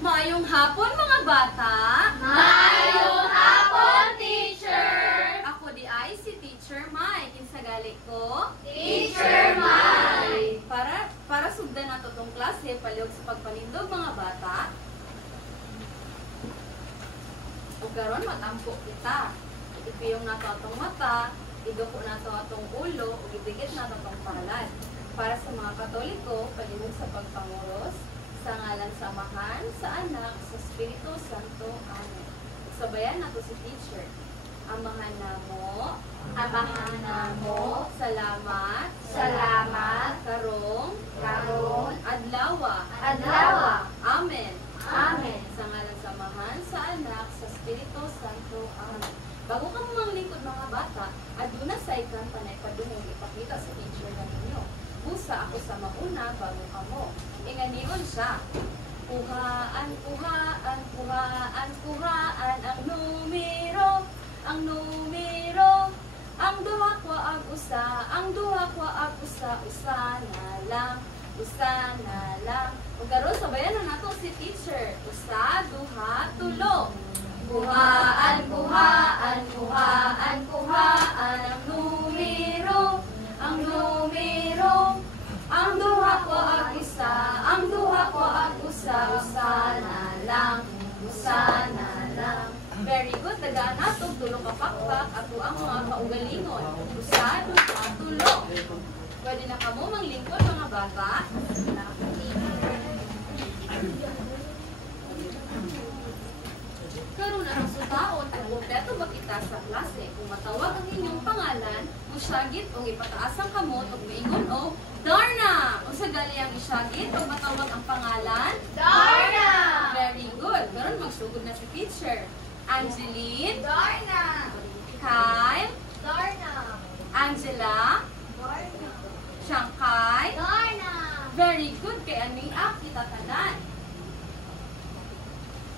Maayong hapon mga bata. Maayong hapon, teacher. Ako di ay si Teacher Mai. Kinsagali ko, Teacher Mai. Para sugdan nato tong klase palihog sa pagpanindog mga bata. Ug karon matampo kita. Ipiyong nato atong mata, iduko nato atong ulo, ug idikit nato atong palad. Para sa mga Katoliko, palihog sa pagpanguros sa ngalan sa Amahan, sa Anak, sa Espiritu Santo. Amen. Sabayan nato si teacher. Amahan namo, Amahan namo, salamat, salamat, karong, adlawa, adlawa. Amen. Amen. Sa ngalan sa Amahan, sa Anak, sa Espiritu Santo. Amen. Bago ka mo manglingkod mga bata, aduna sa ikan panay padungong ipakita sa teacher na ninyo. Busa ako sa mauna bago ka mo. Inganiron siya. Kuhaan, kuhaan, kuhaan, kuhaan ang numero, ang numero. Ang duha kwa ag usa, ang duha kwa ag usa, usa na lang, usa na lang. Ug karon sabayan na nato si teacher. Usa, duha, tulo. Kuhaan, kuhaan, kuhaan, kuhaan ang numero, ang numero. Ang duha ko ag isa, ang duha ko ag usa, usa na lang, usa na lang. Very good, tagaan nato tulo ka pakpak ato ang mga kaugalingon. Usa, duha, tulo. Pwede na kamo manglingkod mga bata. Karon na sa taon ay kompleto ba kita sa klase? Kung matawag ang inyong pangalan, musyagit o ipataas ang kamot o maingon o Darna! Kung sa gali ang isyagit o matawag ang pangalan, Darna! Very good. Karon magsugod na si teacher. Angeline, Darna! Kyle, Darna! Angela, Darna! Shankay. Darna! Very good kay aning app kita tanan.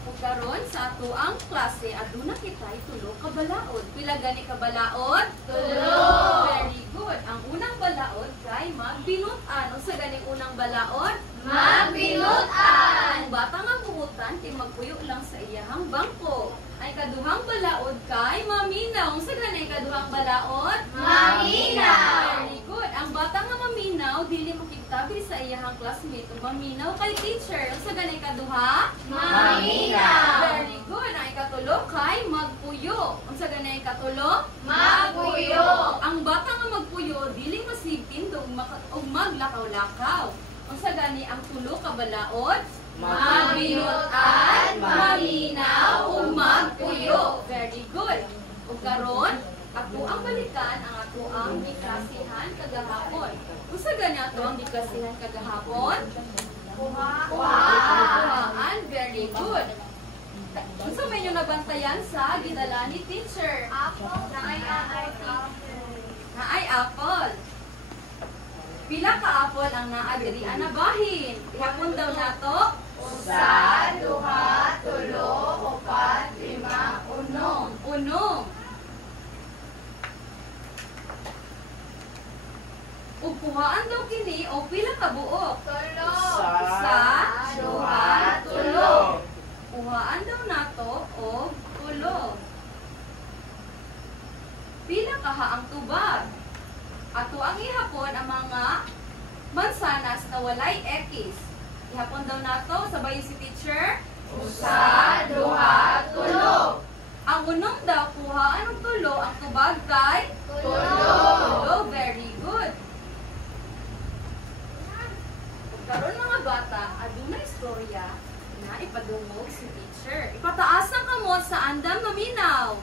Ug karon sa ato ang klase aduna kita tulo ka balaod. Pila gani ka balaod? Tulo. Very good. Ang unang balaod kay magbinutan. O sa ganing unang balaod? Magbinutan. Ang bata nga muhutan kay magpuyo lang sa iyahang bangko. Ay kaduhang balaod kay maminaw. Sa ganing kaduhang balaod? Maminaw. Very good. Ang bata nga maminaw dili makitabi sa iyahang classmate. O maminaw kay teacher. O sa ganing kaduha? Maminaw. Very good. Ang ikatulo kay magpuyo. Unsa ganay ikatulo? Magpuyo. Ang bata nga magpuyo dili masipin ug maglakaw-lakaw. Unsa gani ang tulo ka balaod? Magbinutan, maminaw, ug magpuyo. Very good. Ug karon ako ang balikan ang ako ang giklasihan kagahapon. Unsa gani ato ang giklasihan kagahapon? Kuhaan. Very good. Unsa may inyo nabantayan sa gidala ni teacher? Na ay apple. Pila ka apple ang naa diri ana bahin? Ihapon daw nato. Usa, duha, tulo, upat, lima, unom. Unong. Ug kuhaan daw kini o pila ka buok? Tulo. Usa, duha, tulo. Kuhaan daw nato o tulo. Pila kaha ang tubag? Ato ang ihapon ang mga mansanas na walay X. Ihapon daw nato, sabay si teacher. Usa, duha, tulo. Ang unong daw, kuhaan og tulo, ang tubag kay Tulo. tulo. Very good. Karon mga bata, aduna istorya na ipadungog si teacher. Ipataas ang kamot sa andam maminaw.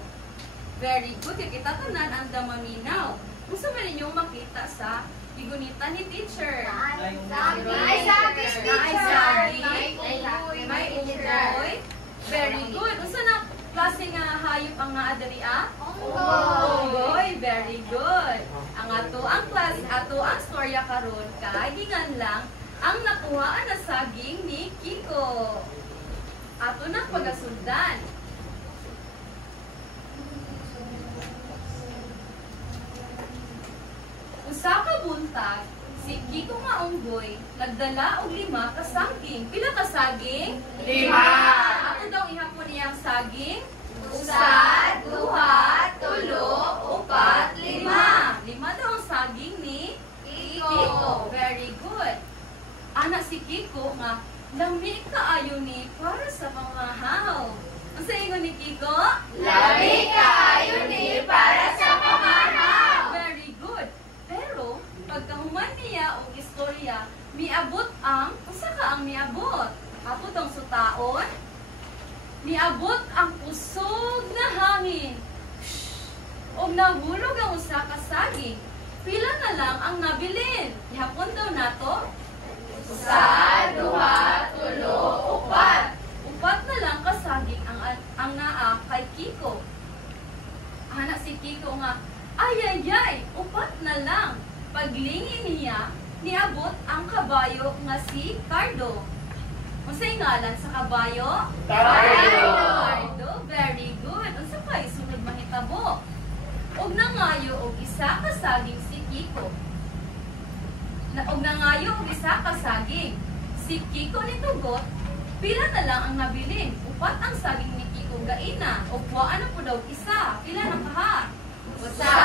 Very good. Kaya kita tanan andam maminaw. Gusto ba ninyong makita sa gigunita ni teacher? May sagis, teacher. May unggoy. Very good. Unsa na klase nga hayop ang naa diri ah? Unggoy. Very good. Ang ato ang class, ato ang storya karon kay gingan lang ang nakuhaan na saging ni Kiko. Ato na pagasundan. Usa ka buntag, si Kiko nga unggoy kaanggoy, nagdala og 5 ka saging. Pila ka saging? 5. Ato daw ihapon niyang saging. Usa, duha, tulo, upat, 5. 5 daw ang saging ni Kiko. Very good. Ana si Kiko nga, lami kaayo ni para sa pamahaw. Ang sa ingon ni Kiko? Lami kaayo ni para sa pamahaw. Very good. Pero, pagkahuman niya og istorya, miabot ang, usa ka ang miabot? Ato tong sutaon, miabot ang kusog na hangin. Og nahulog ang usa ka saging. Pila na lang ang nabilin. Ihapon daw nato. Usa, duha, tulo, upat. 4 na lang ka saging ang naa kay Kiko. Ana si Kiko nga, ay, 4 na lang. Paglingi niya, niabot ang kabayo nga si Cardo. Unsay ngalan sa kabayo? Cardo. Very good. Unsa pa isunod mahitabo? Og nangayo og isa ka saging si Kiko. Og nangayo og isa ka saging. Si Kiko nitugot, pila na lang ang nabilin. 4 ang saging ni Kiko gaina. Og kuhaan na po daw isa. Pila na kaha? Usa,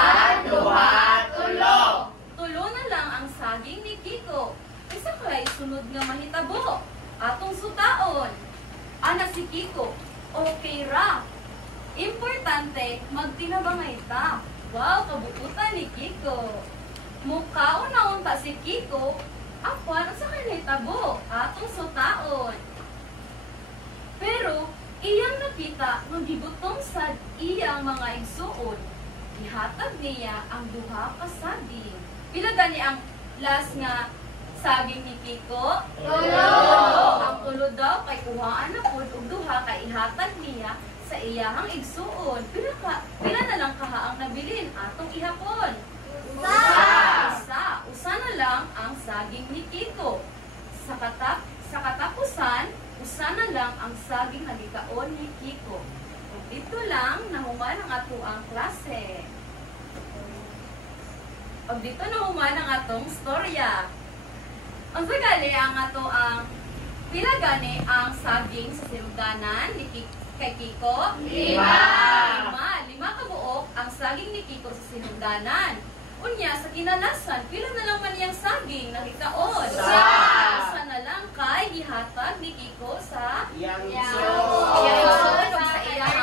duha, tulo. 3 na lang ang saging ni Kiko. Isa kay sunod nga mahitabo. Atong sutaon. Ana si Kiko. Okay ra. Importante, magtinabangay ta. Wow, kabukutan ni Kiko. Mukhaon na unta si Kiko. Apan, sa kanya'y tabo. Atong sutaon. Pero, iyang nakita ng gibutong sa iyang mga igsuon. Ihatag niya ang duha ka saging. Pila gani ang last nga saging ni Kiko? Tulo. Ang tulo daw kay kuhaan na pod og duha kay ihatag niya sa iyahang igsuon. Pila na lang kaha ang nabilin atong ihapon? Usa na lang ang saging ni Kiko. Sa katapusan, usa na lang ang saging na gikaon ni Kiko. Ug dito lang nahuman ang ato ang klase. Ug dito nahuman ang atong storya. Ang gani ang ato ang pila gani ang saging sa sinugdanan ni kay Kiko? 5. 5 ka buok ang saging ni Kiko sa sinugdanan. Unya sa kinalasan, pila na lang man iyang saging na gikaon? Usa na lang kay gihatag ni Kiko sa Yang igsuon ug sa iyang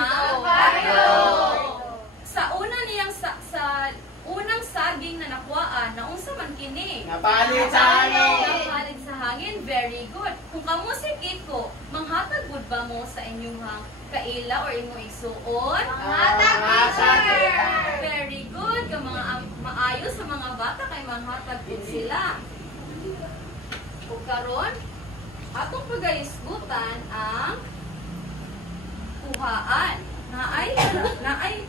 sa una niyang sa unang saging na nakuhaan, naunsa man kini? Napalit sa hangin. Napalit sa hangin. Very good. Kung kamo si Kiko, manghatag gud ba mo sa inyong kaila or inyong igsuon? Manghatag. Very good. Ka mga maayo sa mga bata kay manghatag gud sila. Ug karon, atong pagaisgutan ang kuhaan. Naay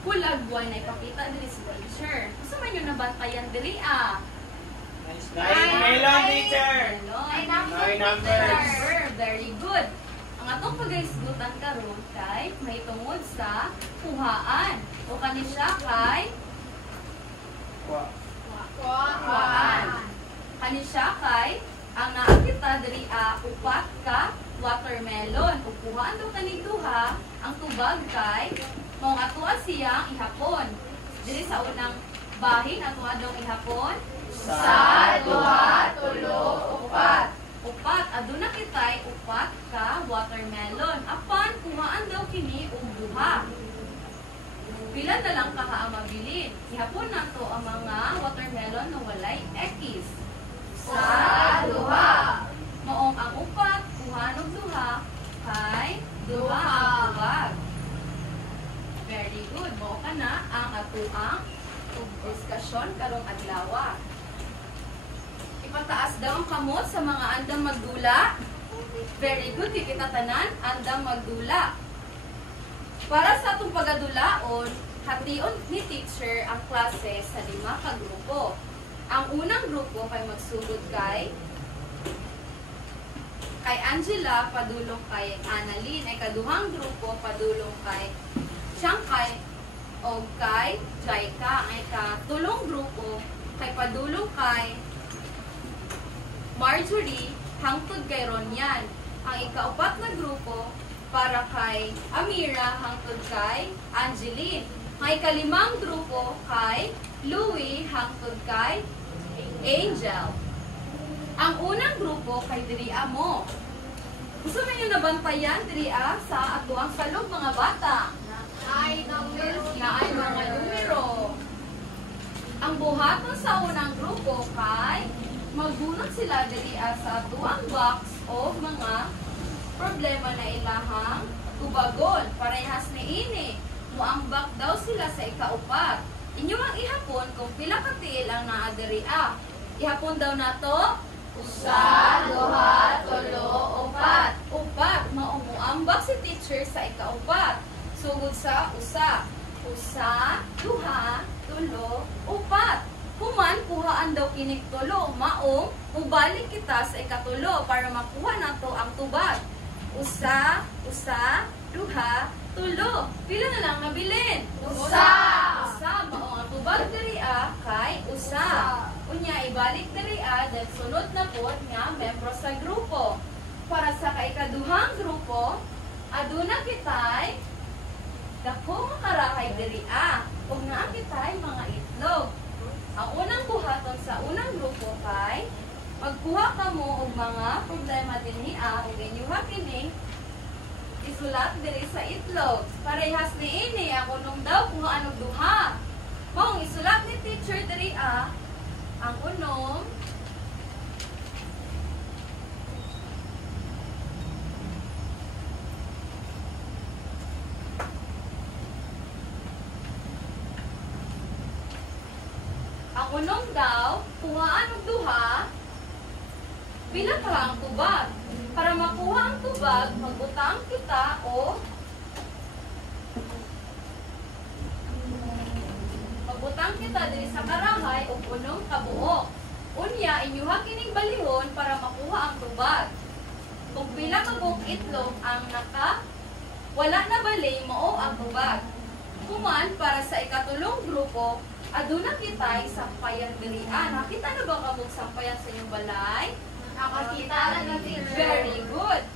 kulagwan na ipakita diri sa teacher. Gusto man yung nabantayan diri Nice. Melon, teacher. Nine numbers. Very good. Ang atong pagaisgutan karon kay may tungod sa kuhaan. O kani siya kay kuhaan. Kani siya kay ang naakita diri 4 ka watermelon. Ug kuhaan daw kani duha ang tubag kay mong atoa siyang ihapon. Diri sa unang bahin atoa daw ihapon. Sa, duha, tulo, upat. 4. Aduna kitay 4 ka watermelon. Apan kuhaan daw kini og duha. Pila na lang kaha ang mabilin. Ihapon nato ang mga watermelon na walay X. Sa, duha. Maong ang 4 kuhaan og duha kay duha ang tubag. Very good. Mao kana ang atuang diskusyon karong adlaw. Ipataas daw ang kamot sa mga andang magdula. Very good. Di kita tanan andang magdula. Para sa atong pagadulaon, hation ni teacher ang klase sa 5 ka grupo. Ang unang grupo kay magsugod kay Angela, padulong kay Annalyn. Ay kaduhang grupo, padulong kay Siyangkay o kay Jaika. Ay katulong grupo, kay padulong kay Marjorie hangtod kay Ronyan. Ang ikaupat na grupo para kay Amira hangtod kay Angeline. Ang ikalimang grupo kay Louie hangtod kay Angel. Ang unang grupo kay Dria mo. Gusto mo yung nabantayan, Dria, sa atuang salog mga bata? Na ay mga numero. Ang buhaton sa unang grupo kay magbunot sila Dria sa atuang box o mga problema na ilahang tubagon. Parehas ni ini. Muambak daw sila sa ikaupat. Inyo ang ihapon kung pila katil ang naa Dria. Ihapon daw nato Usa, duha, tulo, upat. Upat. Maumuambak si teacher sa ikaupat. Sugod sa usa. Usa, duha, tulo, upat. Human, kuhaan daw kinig tulo. Maong, ubalik kita sa ikatulo para makuha nato ang tubag. Usa, duha, tulo. Pila na lang nabilin? Usa. Usa. Maong ang tubag Dria kay usa. Unya, ibalik Dria dahil sunod na po nga membro sa grupo. Para sa kaikaduhang grupo, aduna kitay dako makarahay Dria. Ug naa kitay mga itlog. Ang unang buhaton sa unang grupo kay magkuha ka mo og mga problema dinhi ug inyuha kini isulat diri sa itlog. Parehas ni ini ako nung daw kung ano duha. Mao isulat ni teacher diri ang unom daw kuhaan og duha pila ka ang tubag. Para makuha ang tubag, magbutang kita o magbutang kita diri sa karahay og unong kabuok. Unya, inyuha kining balihon para makuha ang tubag. Kung pila ka buok itlog ang wala na bali mao ang tubag. Kuman, para sa ikatulong grupo, aduna kitay sampayan diri. Nakita na ba kamong sampayan sa inyong balay? Nakakita na teacher. Very good.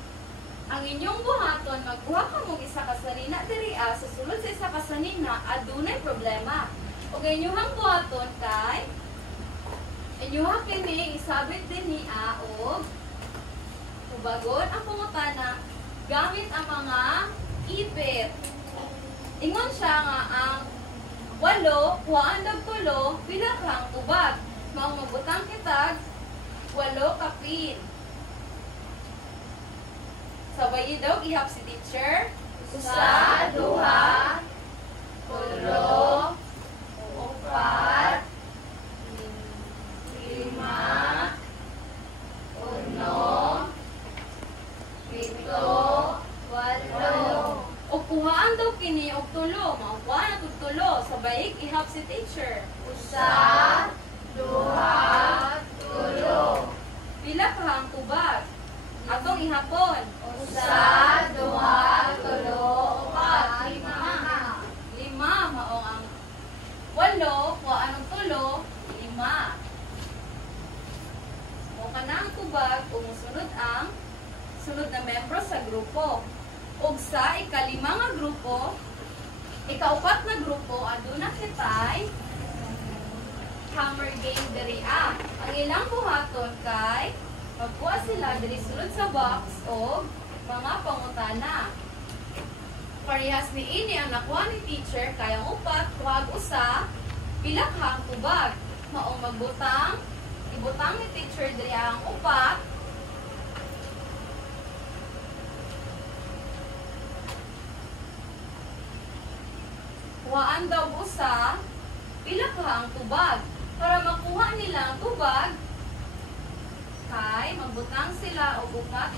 Ang inyong buhaton, magkuha ka mong isa ka sanina diri sa sulod sa isa ka sanina, adunay problema. O inyong buhaton kay inyuha kini isabit din ni o tubagon ang pangutana gamit ang mga ipit. Ingon siya nga ang 8, kuhaan dag tulo, pila kang tubag. Maong mabutang kitag 8 kapin. Sabay daw ihap si teacher. Usa, duha, tulo, upat, lima, uno, pito, walo. O kuhaan daw kini og tulo. Maukuhaan at tulo. Sabay ihap si teacher. Usa, duha, tulo. Pila ka ang tubag? Atong ihapon. Usa, duha, tulo, upat, lima. 5 maong ang 8 kuhaan og tulo, 5. Mo kana ang tubag kung sunod na membro sa grupo. Ug sa ikalima nga grupo, ikaupat na grupo aduna kitay hammer game diri Ang ilang buhaton kay magkuha sila diri sulod sa box o mga pangutana. Parehas ni ini ang nakuha ni teacher kay ang upat kuhag usa pila ka ang tubag. Maong ibutang ni teacher diri ang upat. Kuhaan daw usa pila ka ang tubag. Para makuha nila ang tubag, kay magbutang sila o upat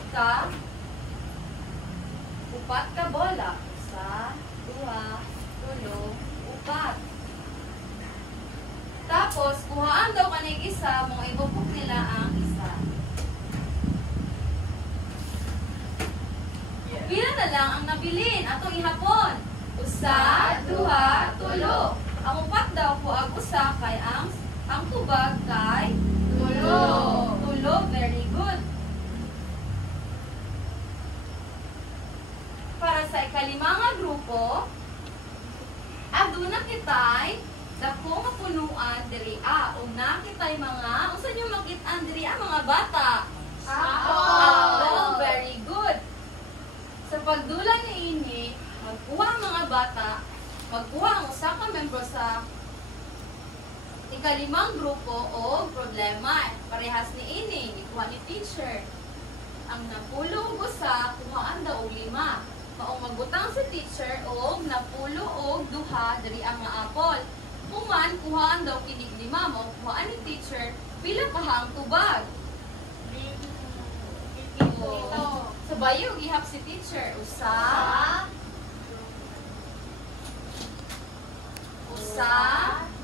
ka bola. 1, 2, 3, 4. Tapos, kuhaan daw kanig isa, mga ibupok nila ang isa. Pila na lang ang nabilin atong ihapon. Usa, duha, tulo. Ang upat daw po ang usa kay ang tubag kay Tulo. Tulo, very ikalima nga grupo, aduna kitay dako nga punuan diri ug na kitay mga unsa nyo makit-an diri mga bata? Apple. Very good. Sa pagdula niini, magkuha ang mga bata, magkuha ang usa ka membro sa ikalimang grupo o problema. Parehas niini, ikuha ni teacher. Ang napulo ug usa, kuhaan daw og 5. Maong magbutang si teacher og napulo og 2 diri ang nga apple. Kuman, kuhaan daw kinig 5, maong kuhaan ni teacher, pila pa ang tubag? Sa bayo, gihap si teacher. Usa,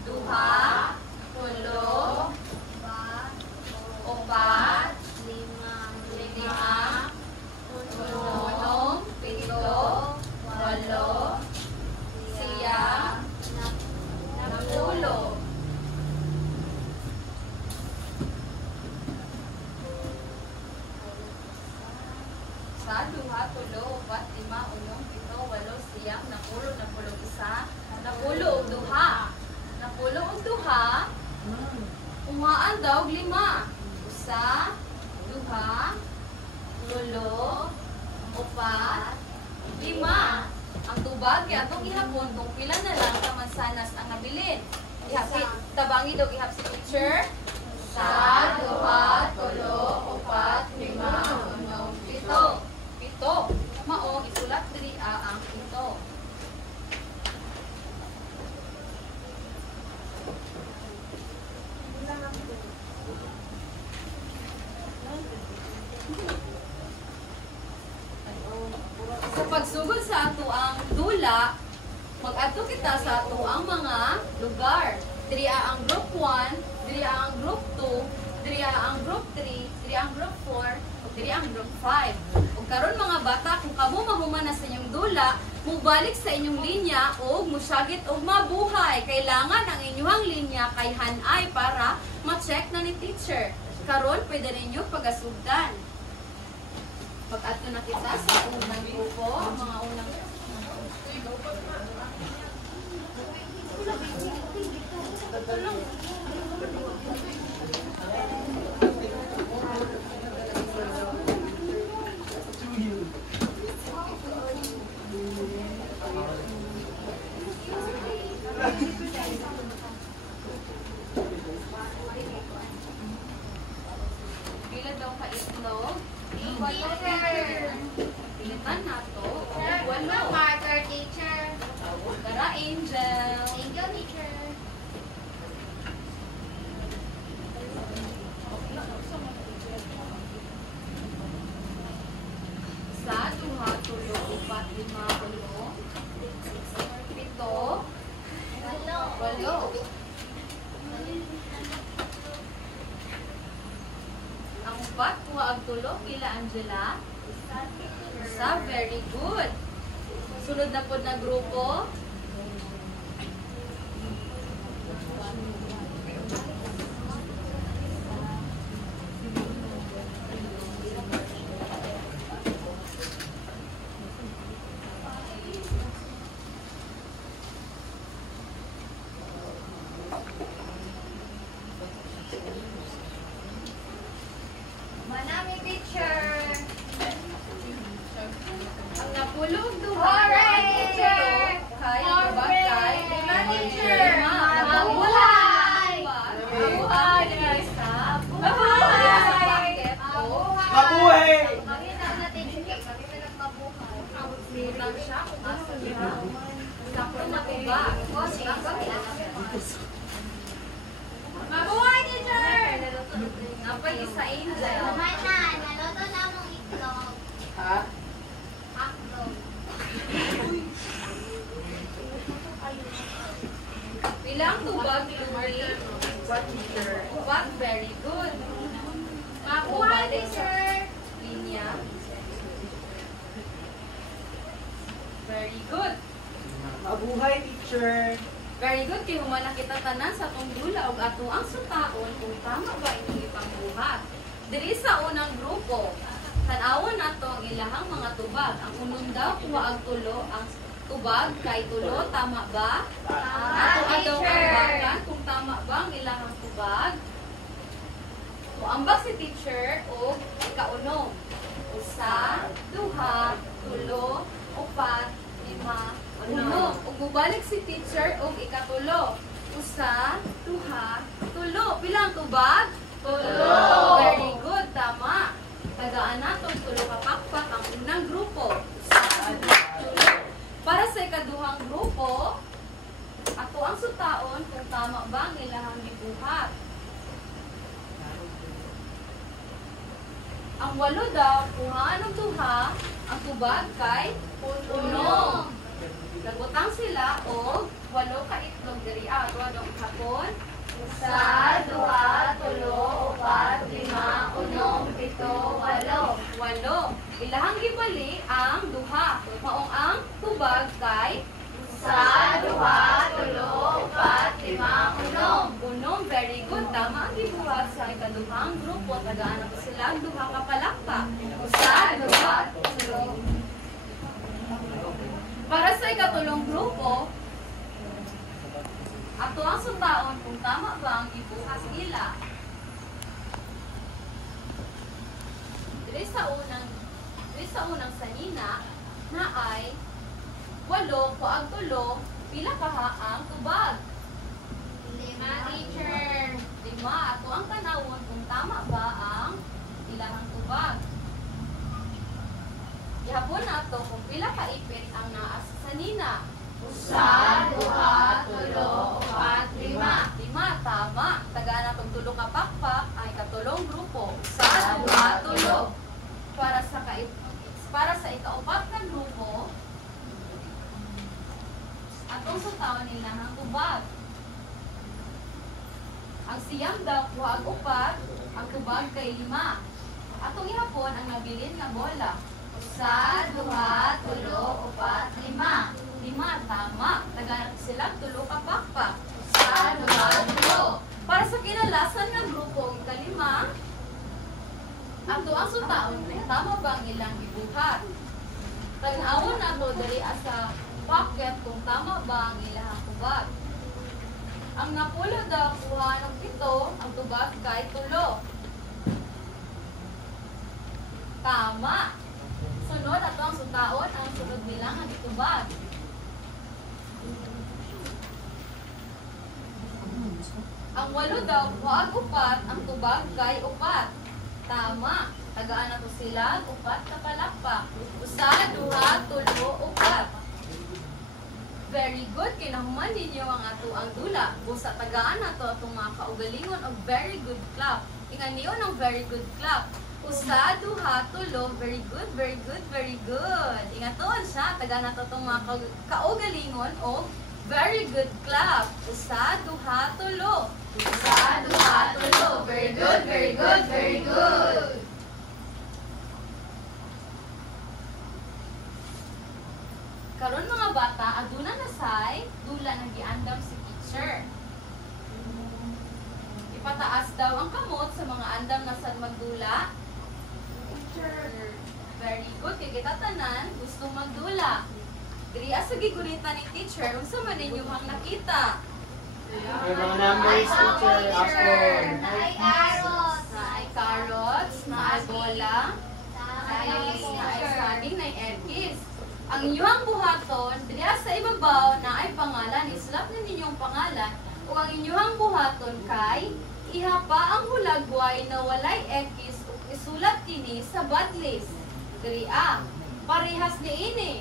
duha, tulo, opat, lima, tunom, pito, walo, siyam, napulo. Sa duha, tulo, opat, lima, unom, pito, walo, siyam, napulo, napulo isa, napulo og duha. Napulo og duha, kuhaan daw 5. Usa, duha, tulo, opat, 5. Ang tubag kay atong gihapon kung pila na lang ka mansanas ang nabilin. Ihapit, tabangi daw ihap si teacher. Sa, duha, tulo, opat, 5, unom, pito. Pito. Mao, isulat diri ang pito. Sa pagsugod sa ato ang dula, mag-adto kita sa ato ang mga lugar. Diri ang group 1, diri ang group 2, diri ang group 3, diri ang group 4, ug diri ang group 5. Ug karon mga bata, kung kamo mahuman na sa inyong dula, mubalik sa inyong linya ug musyagit og mabuhay. Kailangan ang inyong linya kay hanay para ma-check na ni teacher. Karon pwede ninyo pagasugdan. Pag-ato na kita sa unang grupo, mga unang pila daw ka itlog? Pilitan na to. Walo. Marker, teacher. Tara, Angel. Thank you, teacher. Sa, duha, tulo, upat, 5, ulo, pito, walo. Ang upat, kuha ang tulo, pila, Angela? Isa, very good. Sunod na po na grupo. Manami, teacher. Ang napulog duha. Alright, teacher. Kay bagay. Lima, teacher. Mabuhay. Mabuhay. Mabuhay. Mabuhay! Makita na, teacher. Makita na mabuhay. Sinang siya kung asa niya. Sakto na ko ba? Mabuhay, teacher. Napay isa Angel. Naman na, naloto na mong itlog. Ha? Hotdog. Bilang tubag, Louie. What teacher? Tubag, very good. Mabuhay, teacher. Linya. Very good. Mabuhay, teacher. Very good. Kaya humana kita tanan sa atong dula o ato ang sutaon kung tama ba inyong ipangbuhat. Diri sa unang grupo, Tanawon nato ang ilahang mga tubag. Ang unong daw kuha ang tulo, ang tubag kay tulo, tama ba? Ato daw ang kung tama ba ang ilahang tubag. Muambak si teacher o ikaunom. Usa, duha, tulo, upat, lima, unom. Ug mubalik si teacher og ikatulo. Usa, duha, tulo. Pila ang tubag? Tulo. Very good, tama. Tagaan natong tulo ka pakpak ang unang grupo. Usa, duha, tulo. Para sa ikaduhang grupo, ako ang sutaon kung tama ba ang ilahang gibuhat. Ang walo daw, kuhaan ng duha, ang tubag kay unom. Nagutang sila o walo ka itlog diri ato adong hapon. Usa, duha, tulo, upat, lima, unom, pito, walo. Walo. Ilahang gibali ang duha. Maong ang tubag kay usa, duha, tulo, upat, lima, unom. Unom, very good. Tama ang gibuhat sa ikaduhang grupo. Tagaan ako sila ang duha ka palakpak. Usa, duha, tulo. Para sa ikatulong grupo, ato ang sutaon kung tama ba ang gibuhat nila. Diri sa unang sanina na ay walo ko ang tulo, pila kaha ang tubag? 5, teacher. 5. Ato ang tanawon kung tama ba ang ilahang tubag. Ihapon nato kung pila ka ipit ang naa sa sanina. Usa, duha, tulo, upat, lima. 5, tama. Tagaan natong tulo ka pakpak ay katulong grupo. Usa, duha, tulo. Para sa ikaupat na grupo, atong sutaon nila ang tubag. Ang siyam daw kuha ang upat, ang tubag kay 5. Atong ihapon ang nabilin nga bola. Usa, duha, tulo, upat, 5. 5, tama. Tagaan sila tulo ka pakpak. Usa, duha, tulo. Para sa kinalasan nga grupo, ikalima, ato ang sutaon kung tama ba ang ilang gibuhat. Tag-awon nato dali sa pocket kung tama ba ang ilang tubag. Ang napulo daw kuha ng 7, ang tubag kay 3. Tama. Sunod ato ang sutaon, ang sunod nila nga gitubag. Ang 8 daw kuha ang 4, ang tubag kay 4. Tama. Tagaan na to sila, 4 ka palakpak. Usa, duha, tulo, 4. Very good. Kinahuman ninyo ang ato ang dula. Busa tagaan na to atong mga kaugalingon og very good clap. Inganiyon ang very good clap. Usa, duha, tulo. Very good, very good, very good. Ingatoon siya. Tagaan na to itong mga kaugalingon og very good clap. Usa, duha, tulo. Usa, duha, tulo. Very good, very good, very good. Karon mga bata, aduna na say dula na giandam si teacher. Ipataas daw ang kamot sa mga andam na sad magdula. Teacher. Very good. Kay kita tanan gusto magdula. Diri sa gigurita ni teacher, unsa man ninyo hang nakita? May mga numbers, teacher. Apple. Ay, carrots. Na ay carrots, na ay bola, na ay saging, na ay erkis. Ang inyong buhaton, diri sa ibabaw na ay pangalan, isulap na ninyong pangalan, o ang inyong buhaton kay ihapa ang hulagway na walay ekis o isulat kini sa badlis. Diri parehas ni ini.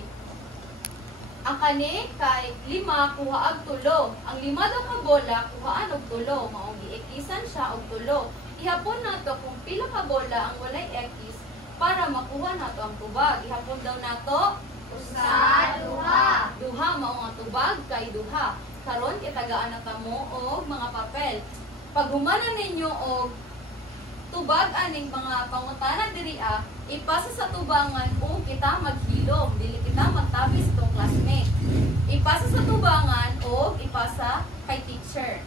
Ang kani kay 5 kuha ag 3. Ang 5 daw ka bola kuhaan og 3. Mao gi-ekisan siya og 3. Ihapon nato kung pila ka bola ang walay ekis para makuha nato ang tubag. Ihapon daw nato Usa, duha. Duha mao nga tubag kay duha. Karon itagaan na kamo og mga papel. Pag humanan ninyo og tubag aning mga pangutana diri ipasa sa tubangan kung kita maghilom, dili kita magtabi sa tong classmate. Ipasa sa tubangan o ipasa kay teacher.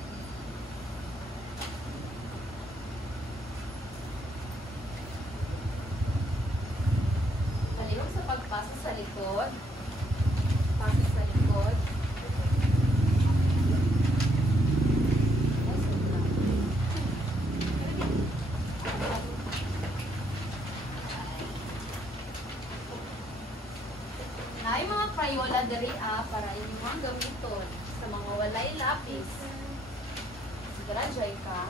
likod. Pasok sa likod. Na yung mga Crayola diri para inyong gamiton sa mga walay lapis. Sigara, Joy ka.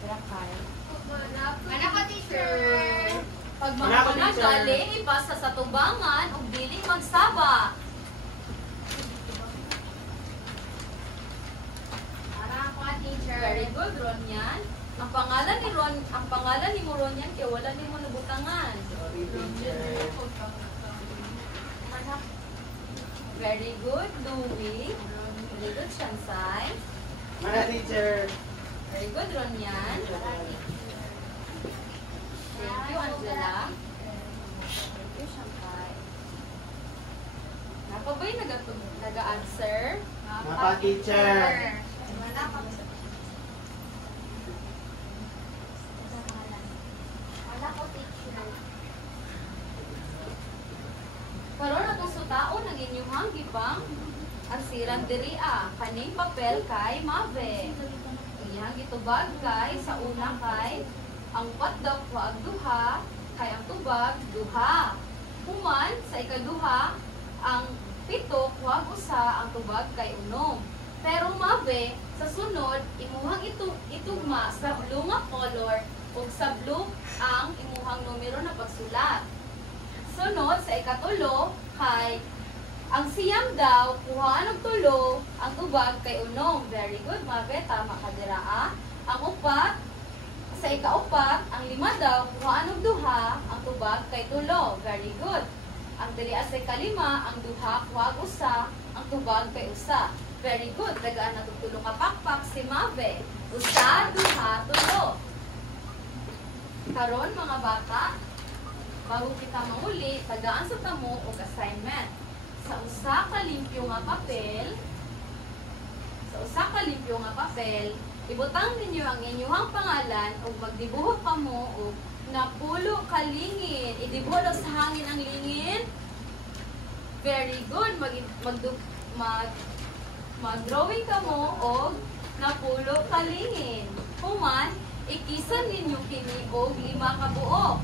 Sigara, Kyle. Mana ko, teacher? Pag Wala mga ko, na teacher. galing, ipasa sa tubangan ug dili magsaba. Mana ko, teacher? Very good, Ronyan. Ang pangalan ni mo Ronyan kay wala nimo nabutangan. Sorry, teacher. Anak. Very good, Louie. Very good, Shansai. Mana, teacher. Very good, Ronyan. Thank you, Angela. Thank you, Shansai. Napabay nag-answer? Mapa, teacher. Mana ko? Mana ko, teacher? Karon atong sutaon ang inyong gibang asiran diri kaning papel kay Mave. Iyang gitubag kay sa una kay ang patdok wa duha kay ang tubag duha. Human sa ikaduha ang pitok wa usa ang tubag kay unom. Pero Mave sa sunod imuhang itugma sa blue nga color ug sa blue ang imuhang numero na pagsulat. Sunod sa ikatulo kay ang siyam daw kuhaan og tulo ang tubag kay unom. Very good, Mave, tama ka dira. Ang upat sa ikaupat ang lima daw kuhaan og duha ang tubag kay tulo. Very good. Ang diri sa ikalima ang duha kuhaan usa ang tubag kay usa. Very good. Dagaan na tulo ka pakpak si Mave. Usa, duha, tulo. Karon mga bata, bago kita mauli, tagaan sa tamo og assignment. Sa usa ka limpyo nga papel, ibutang ninyo ang inyong pangalan ug magdibuho kamo og napulo ka lingin. Idibuho daw sa hangin ang lingin. Very good. Mag-drawing kamo og napulo ka lingin. Human, ikisan ninyo kini og 5 ka buok.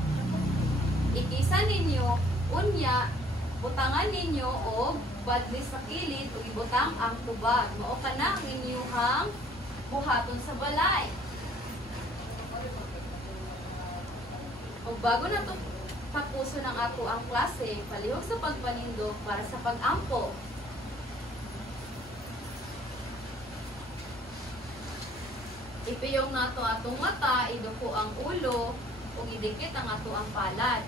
Ikisan ninyo unya butangan ninyo og badli sa kilid ug ibutang ang tubag. Mao kana ang inyong buhaton sa balay. Ug bago na to tapuson ang ato ang klase, palihog sa pagpanindog para sa pag-ampo. Ipiyong nato atong mata, iduko ang ulo ug idikit ang ato ang palad.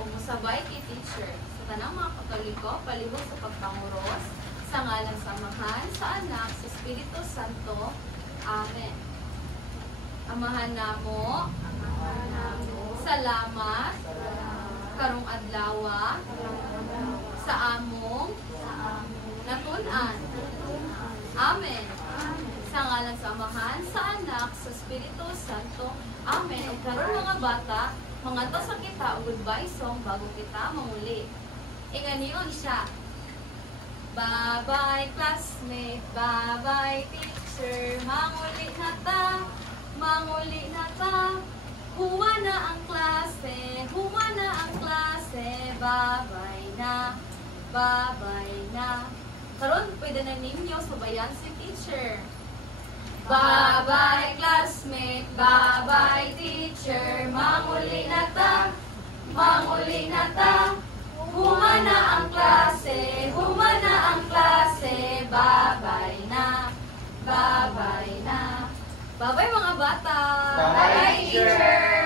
Ug musabay kay teacher. Sa tanang mga Katoliko, palihog sa pagpanguros, sa ngalan sa Amahan, sa Anak, sa Espiritu Santo. Amen. Amahan namo, salamat, karong adlawa, sa among natun-an. Amen. Sa ngalan sa Amahan, sa Anak, sa Espiritu Santo. Amen. O karon mga bata, mga to sa kita o goodbye song bago kita mamuli. Inganiyon siya. Bye-bye classmate, bye-bye teacher, manguli na ta, manguli na ta. Huwa na ang klase, bye-bye na, bye-bye na. Karon pwede na ninyo sabayan si teacher. Bye-bye classmate, bye-bye teacher, manguli na ta, manguli na ta. Humana ang klase, bye-bye na, bye-bye na. Bye-bye mga bata! Bye, teacher!